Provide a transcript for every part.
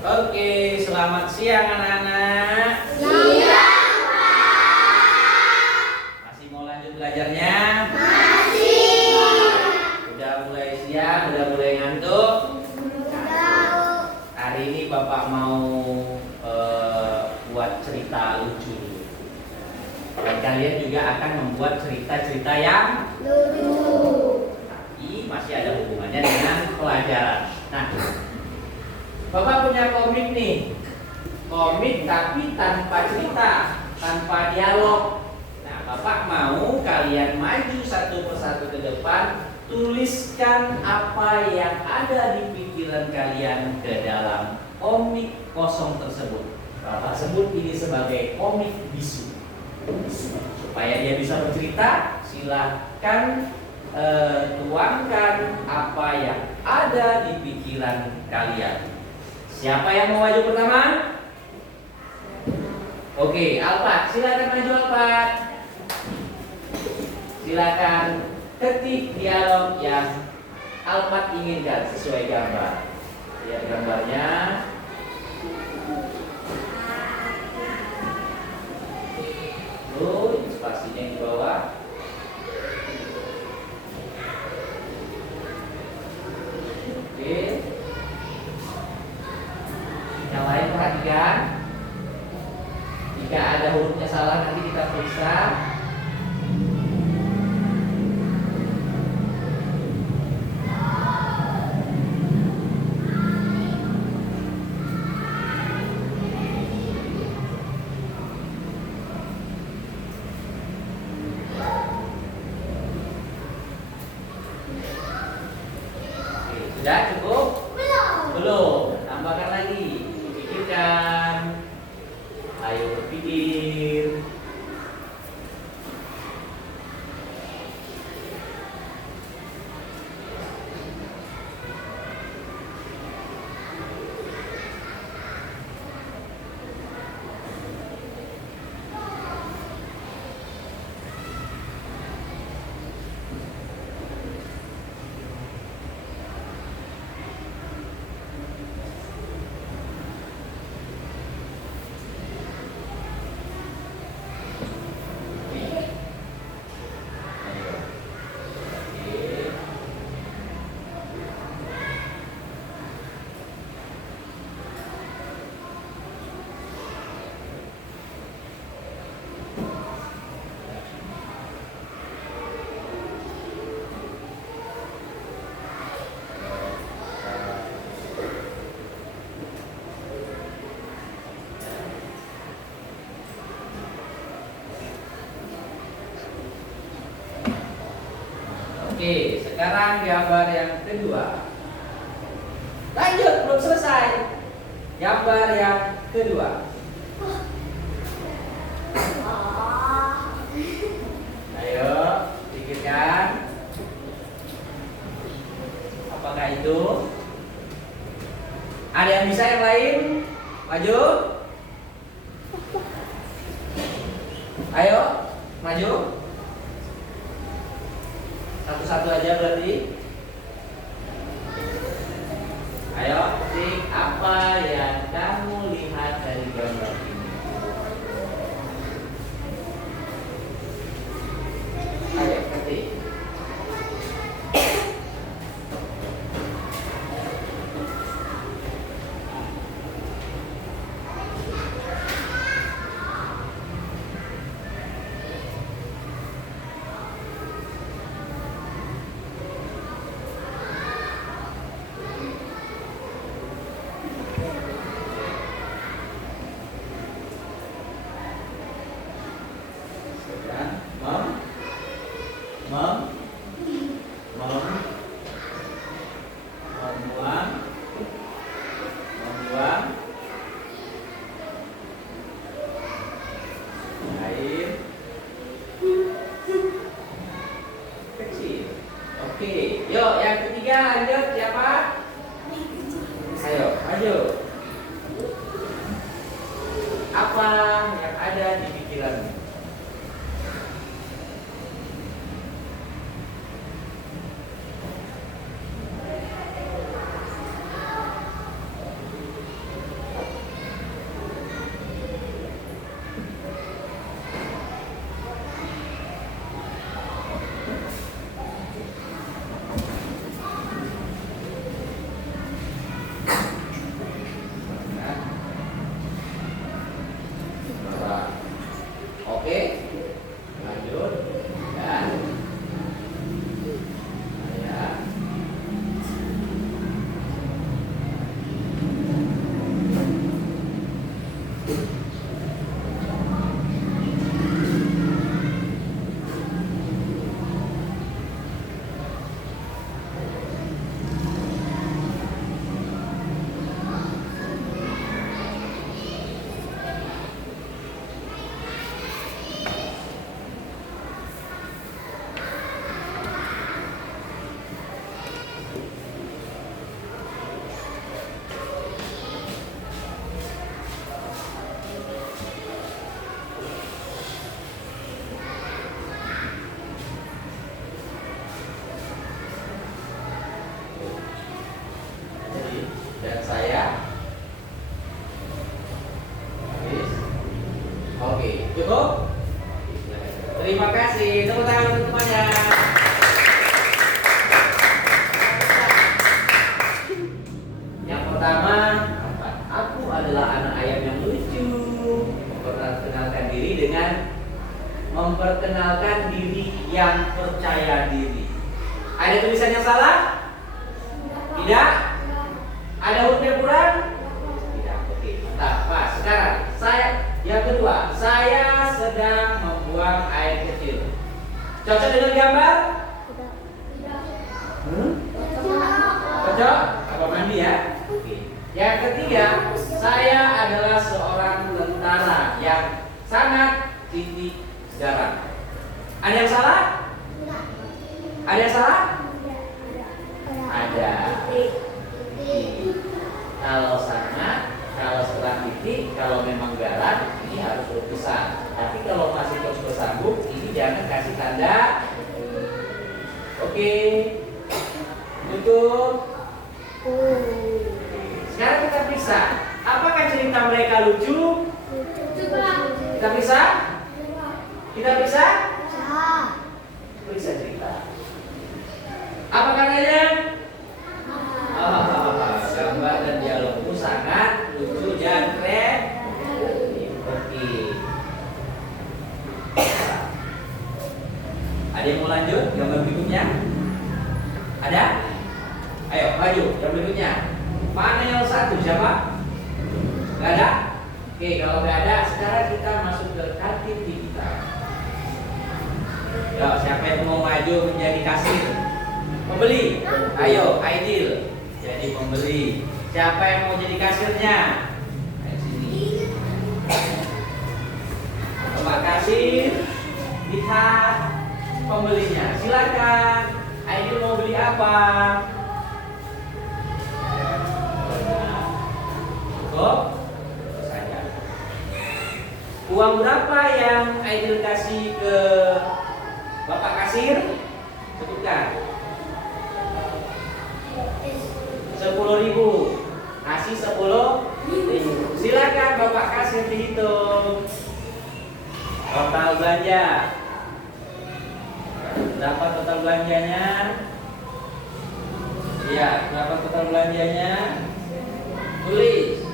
Oke, selamat siang anak-anak. Siang, Pak. Masih mau lanjut belajarnya? Masih. Udah mulai siang, udah mulai ngantuk? Udah. Hari ini Bapak mau buat cerita lucu. Dan kalian juga akan membuat cerita-cerita yang Lucu. tapi masih ada hubungannya dengan pelajaran. Nah, Bapak punya komik nih. Komik tapi tanpa cerita, tanpa dialog. Nah, Bapak mau kalian maju satu persatu ke depan, tuliskan apa yang ada di pikiran kalian ke dalam komik kosong tersebut. Bapak sebut ini sebagai komik bisu. Supaya dia bisa bercerita, silahkan tuangkan apa yang ada di pikiran kalian. Siapa yang mau maju pertama? Oke, Alpat, silakan maju Alpat. Silakan ketik dialog yang Alpat inginkan sesuai gambar. Lihat gambarnya. Tuh, spasinya di bawah. Oke. Yang lain perhatikan. Jika ada hurufnya salah nanti kita periksa. Oke, sudah cukup? Belum. Belum. Tambahkan lagi. Pikirkan. Ayo berpikir. Ayo. Oke. Oke, sekarang gambar yang kedua. Lanjut, belum selesai. Gambar yang kedua. Ayo, pikirkan. Apakah itu? Ada yang bisa yang lain? Maju. Ayo, maju. Satu-satu aja berarti. Ayo, ketik apa yang kamu lihat dari gambar ini. Ayo, ketik. Cukup? Terima kasih. Tepuk tangan untuk semuanya. Yang pertama, aku adalah anak ayam yang lucu. Memperkenalkan diri dengan memperkenalkan diri yang percaya diri. Ada tulisan yang salah? Tidak? Ada huruf yang kurang? Tidak. Oke, mantap. Pas. Sekarang yang kedua, saya sedang membuang air kecil. Cocok dengan gambar? Cocok? Apa mandi ya? Oke. Yang ketiga, saya adalah seorang tentara yang sangat titik garang. Ada yang salah? Ada yang salah? Ada. Kalau sangat, kalau setelah titik, kalau memang garang, ini harus huruf besar. Tapi kalau masih terus bersambung, ini jangan kasih tanda. Oke. Tutup. Sekarang kita periksa. Apakah cerita mereka lucu? Kita periksa? Kita periksa? Periksa cerita. Apa katanya? Gambar dan dialogmu sangat lucu dan keren. Oke. Ada yang mau lanjut? Gambar berikutnya? Ada? Ayo, maju. Yang berikutnya. Panel 1 siapa? Gak ada? Oke, kalau gak ada, sekarang kita masuk ke kartu digital. Yo, siapa yang mau maju menjadi kasir? Pembeli? Ayo, Aidil. Jadi pembeli. Siapa yang mau jadi kasirnya? Ayo sini. Tempat kasir. Lihat pembelinya. Silakan. Aidil mau beli apa? Cukup? Saja. Uang berapa yang Aidil kasih ke Bapak kasir? Sebutkan. 10.000. Kasih 10.000. Silakan Bapak kasir dihitung. Total belanja. Berapa total belanjanya? Iya, berapa total belanjanya? Tulis.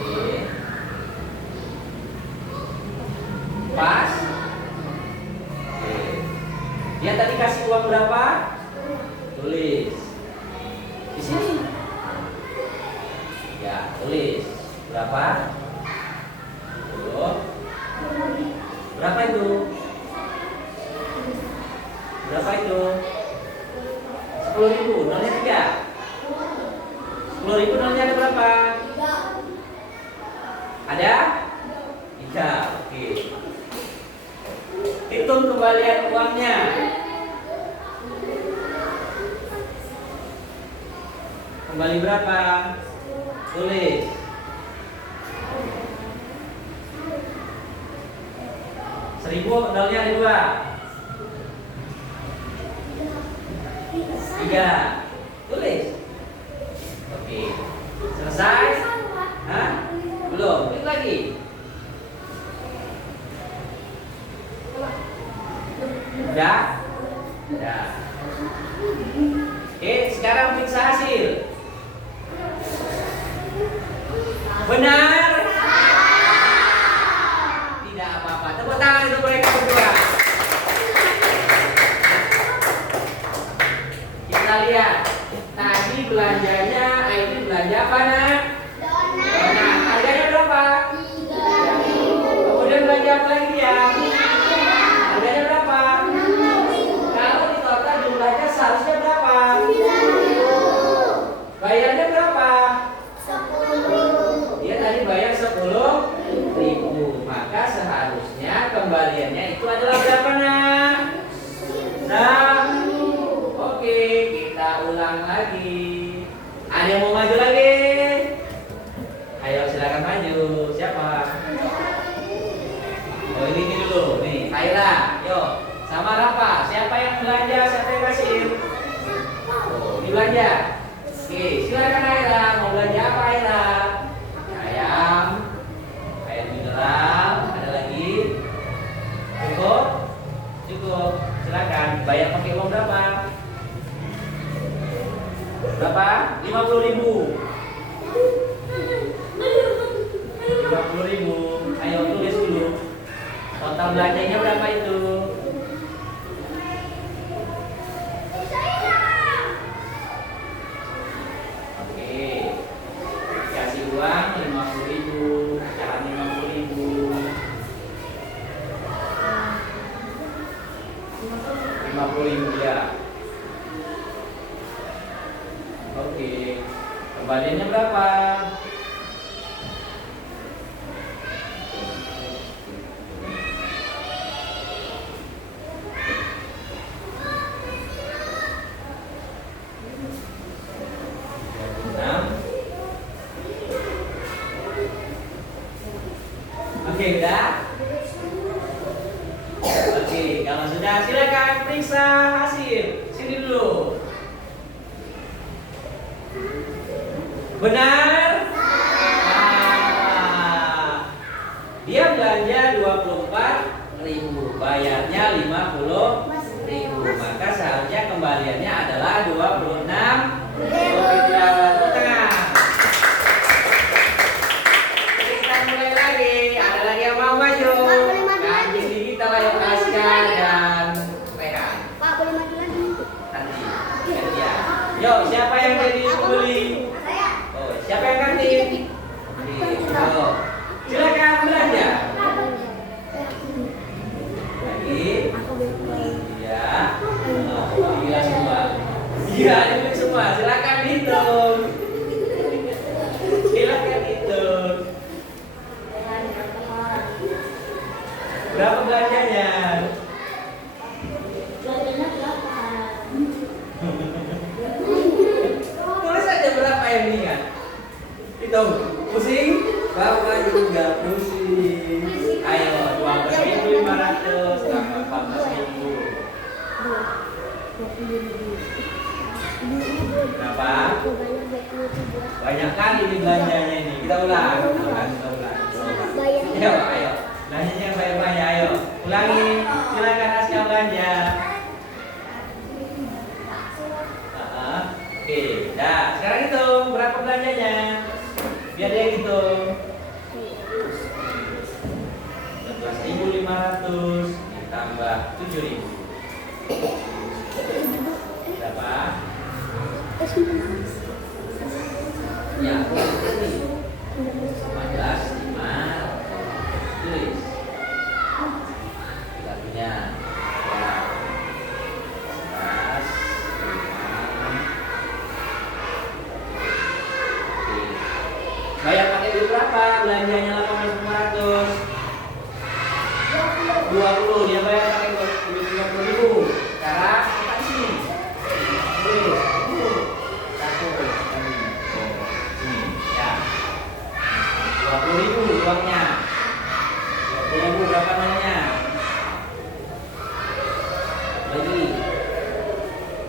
Oke. Pas. Oke. Dia tadi kasih uang berapa? Tulis. Di sini. Ya, tulis. Berapa? 10. Berapa itu? Berapa itu? 10.000. Nolnya 3. 10.000 nolnya ada berapa? Ada? 3. Oke. Hitung kembalian uangnya. Kembali berapa? Tulis. 1.000 nolnya ada 2. 3. Tulis. Oke. Selesai? Hah? Belum. Klik lagi. Udah? Udah. Oke, sekarang periksa hasil. Benar? Tidak apa-apa. Tepuk tangan untuk mereka berdua. Kita lihat. Tadi belanjanya, ini belanja apa nak? Donat. Harganya berapa? 3.000. Kemudian belanja apa lagi dia? Harganya berapa? 6.000. Kalau di total jumlahnya seharusnya berapa? 9.000. Bayarnya berapa? 10.000. Dia tadi bayar 10.000. Maka seharusnya kembaliannya itu adalah berapa nak? 6.000. Oke, kita ulang lagi. Ada yang mau maju lagi? Ayo silakan maju. Siapa? Oh ini dulu. Nih, Kaira. Yuk, sama Rafa. Siapa yang belanja? Siapa yang kasih? Oh, ini belanja. Oke, silakan Kaira. Mau belanja apa Kaira? Ayam. General, ada lagi? Cukup? Cukup. Silakan. Bayar pakai uang berapa? Berapa? 50.000. 50.000. Ayo tulis dulu. Total belanjanya berapa itu? Oke. Kasih uang 50.000. Jangan 50.000. 50.000 ya. Oke. Kembaliannya berapa? Oke, udah? Oke, kalau sudah silakan periksa hasil. Sini dulu. Benar? Dia belanja 24.000, bayarnya 50.000. Maka seharusnya kembaliannya adalah 26.000. Tengah. Kita mulai lagi. Ada lagi yang mau maju? Kan jadi kita layak Askar dan Rehan. Pak, boleh maju lagi? Nanti. Ya. Yo, siapa yang jadi pembeli? Saya. Oh, siapa yang ganti? Oh, silakan belanja. Lagi. Iya. Oh, gila semua. Iya, ini semua. Silakan hitung. Silakan hitung. Berapa belanjanya? Tulis aja berapa yang ingat. Hitung. Pusing? Bapak juga pusing. Ayo, 12.500 tambah 14.000. Kenapa? Banyak kali ini belanjanya ini. Kita ulang. Kita ulang. Ayo, ayo. Belanjanya yang banyak-banyak. Ayo, ulangi. Silakan Askar belanja. Oke, dah. Sekarang hitung berapa belanjanya. Biar dia hitung. 11.500 ditambah 7.000. Berapa? Ya, 15.500. Tulis. Kita punya. Ya. 11.500. Bayar pakai duit berapa? Belanjanya 18.500. 20, dia bayar pakai duit 50.000. Sekarang kita di sini. Tulis. 1 sini. Ya. 20.000 uangnya. 20.000 berapa namanya? Lagi.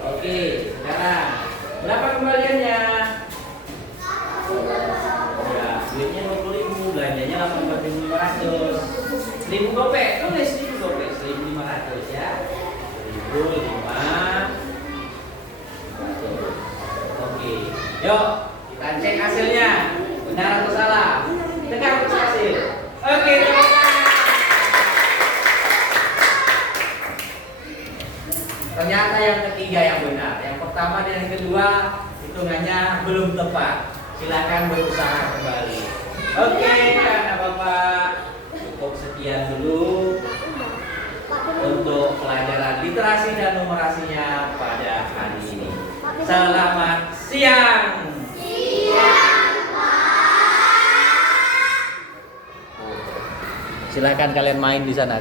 Oke, sekarang berapa kembaliannya? Ya, duitnya 20.000, belanjanya 18.500. 1.000 gopek, tulis 1.000 gopek, 1.500 ya. 1.500. Oke, yuk kita cek hasilnya, benar atau salah. Dengar terus hasil. Oke, ternyata yang ketiga yang benar. Yang pertama dan yang kedua hitungannya belum tepat. Silakan berusaha kembali. Oke, karena Bapak cukup sekian dulu untuk pelajaran literasi dan numerasinya pada hari ini. Selamat siang. Silakan kalian main di sana.